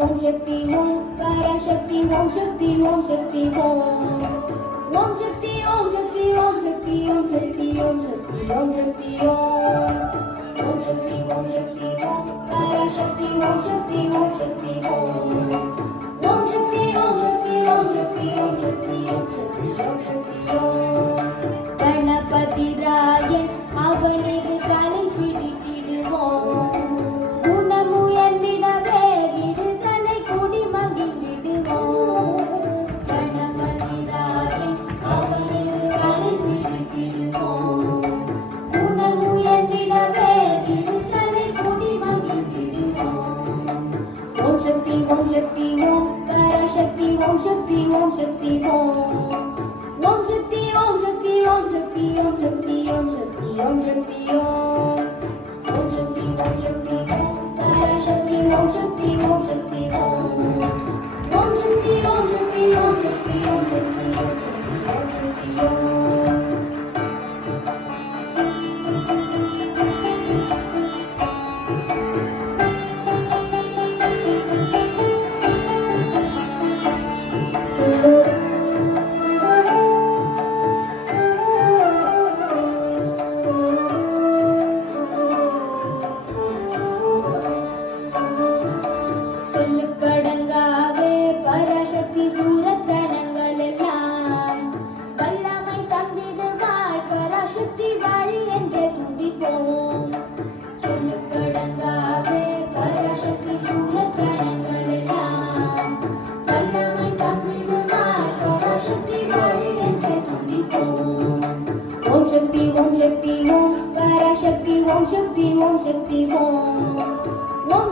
ஓம் சக்தி ஓம் பராசக்தி ஓம் சக்தி ஓம் சக்தி ஓம் ஓம் சக்தி ஓம் சக்தி ஓம் சக்தி ஓம் சக்தி ஓம் சக்தி ஓம் சக்தி ஓம் ஓம் சக்தி ஓம் சக்தி ஓம் பராசக்தி ஓம் சக்தி ஓம் சக்தி ஓம் ஓம் சக்தி ஓம் சக்தி ஓம் சக்தி ஓம் சக்தி ஓம் சக்தி ஓம் சக்தி ஓம் கணபதி ராயன் அவனது தலை பிடித்திடுவோம் குணமுயர்ந்திடவே விடுதலை குடி மகிழ்ந்திடுவோம் கணபதி ராயன் அவனது தலை பிடித்திடுவோம் குணமுயர்ந்திடவே விடுதலை குடி மகிழ்ந்திடுவோம் ஓம் சக்தி ஓம் சக்தி ஓம் பராசக்தி ஓம் சக்தி ஓம் சக்தி ஓம் ஓம் சக்தி ஓம் சக்தி ஓம் சக்தி ஓம் சக்தி ஓம் சக்தி ஓம் சக்தி ஓம் ஓம் சக்தி ஓம் சக்தி ஓம் பராசக்தி ஓம் சக்தி ஓம் சக்தி ஓம் ஓம் சக்தி ஓம் சக்தி ஓம் சக்தி ஓம் சக்தி ஓம் சக்தி ஓம் சக்தி ஓம் சொல்லுக்கடங்காவே பராசக்தி சூரத்தனங்கள் எல்லாம் வல்லமை தந்திடுவாள் பராசக்தி வாழி என்று துதிப்போம் சொல்லுக்கடங்காவே பராசக்தி சூரத்தனங்கள் எல்லாம் வல்லமை தந்திடுவாள் பராசக்தி வாழி என்று துதிப்போம் ஓம் சக்தி ஓம் சக்தி ஓம் பராசக்தி ஓம் சக்தி ஓம் சக்தி ஓம் ஓம்